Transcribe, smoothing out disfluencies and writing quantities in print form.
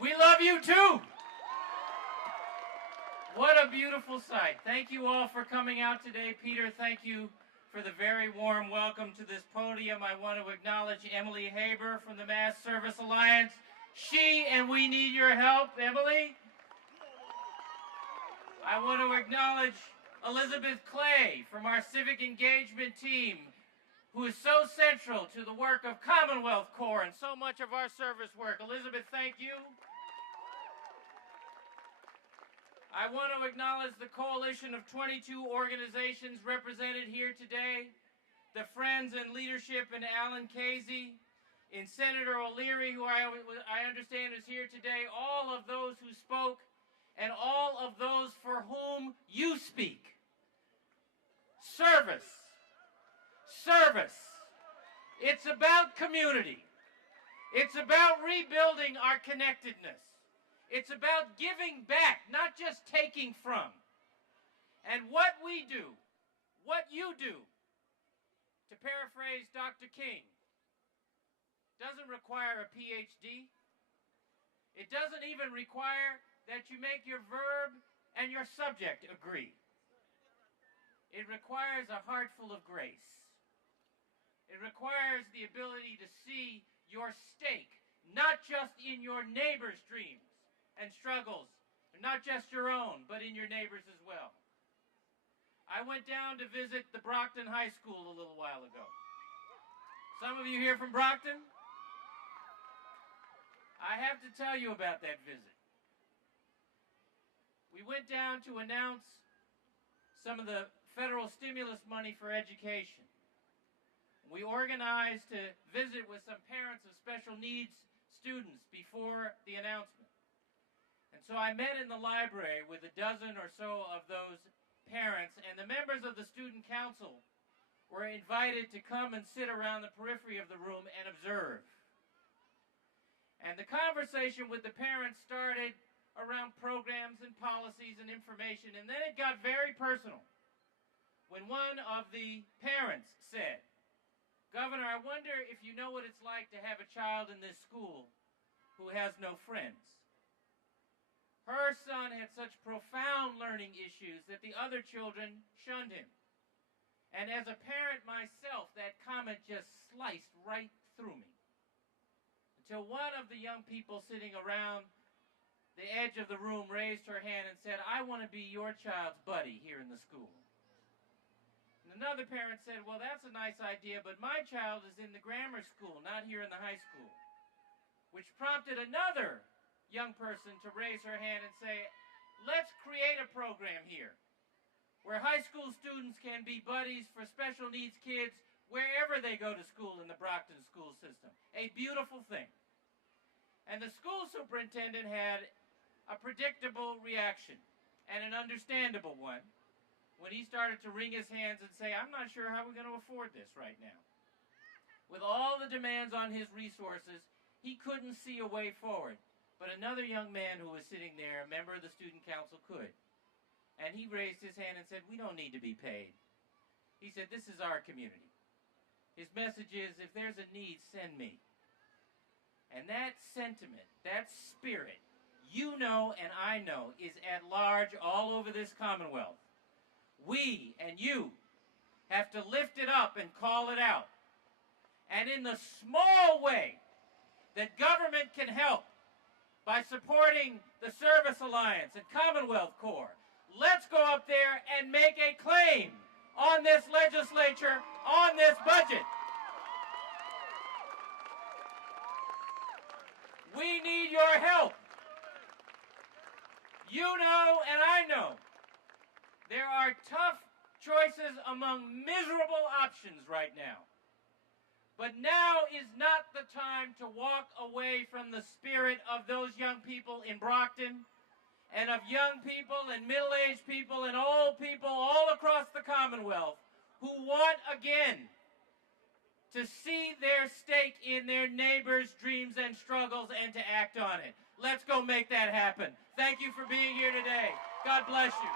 We love you too. What a beautiful sight. Thank you all for coming out today. Peter, thank you for the very warm welcome to this podium. I want to acknowledge Emily Haber from the Mass Service Alliance. She and we need your help. Emily? I want to acknowledge Elizabeth Clay from our Civic Engagement team, who is so central to the work of Commonwealth Corps and so much of our service work. Elizabeth, thank you. I want to acknowledge the coalition of 22 organizations represented here today, the Friends and Leadership in Alan Casey, in Senator O'Leary, who I understand is here today, all of those who spoke, and all of those for whom you speak. Service. Service. It's about community. It's about rebuilding our connectedness. It's about giving back, not just taking from. And what we do, what you do, to paraphrase Dr. King, doesn't require a PhD. It doesn't even require that you make your verb and your subject agree. It requires a heart full of grace. It requires the ability to see your stake, not just in your neighbor's dreams and struggles, not just your own, but in your neighbors as well. I went down to visit the Brockton High School a little while ago. Some of you here from Brockton? I have to tell you about that visit. We went down to announce some of the federal stimulus money for education. We organized to visit with some parents of special needs students before the announcement. And so I met in the library with a dozen or so of those parents, and the members of the student council were invited to come and sit around the periphery of the room and observe. And the conversation with the parents started around programs and policies and information, and then it got very personal when one of the parents said, "Governor, I wonder if you know what it's like to have a child in this school who has no friends." Her son had such profound learning issues that the other children shunned him. And as a parent myself, that comment just sliced right through me. Until one of the young people sitting around the edge of the room raised her hand and said, "I want to be your child's buddy here in the school." And another parent said, "Well, that's a nice idea, but my child is in the grammar school, not here in the high school." Which prompted another young person to raise her hand and say, "Let's create a program here where high school students can be buddies for special needs kids wherever they go to school in the Brockton school system." A beautiful thing. And the school superintendent had a predictable reaction and an understandable one when he started to wring his hands and say, "I'm not sure how we're going to afford this right now." With all the demands on his resources, he couldn't see a way forward. But another young man who was sitting there, a member of the student council, could. And he raised his hand and said, "We don't need to be paid." He said, "This is our community." His message is, if there's a need, send me. And that sentiment, that spirit, you know and I know, is at large all over this Commonwealth. We and you have to lift it up and call it out. And in the small way that government can help, by supporting the Service Alliance and Commonwealth Corps, let's go up there and make a claim on this legislature, on this budget. We need your help. You know and I know there are tough choices among miserable options right now. But now is not the time to walk away from the spirit of those young people in Brockton and of young people and middle-aged people and old people all across the Commonwealth who want again to see their stake in their neighbors' dreams and struggles and to act on it. Let's go make that happen. Thank you for being here today. God bless you.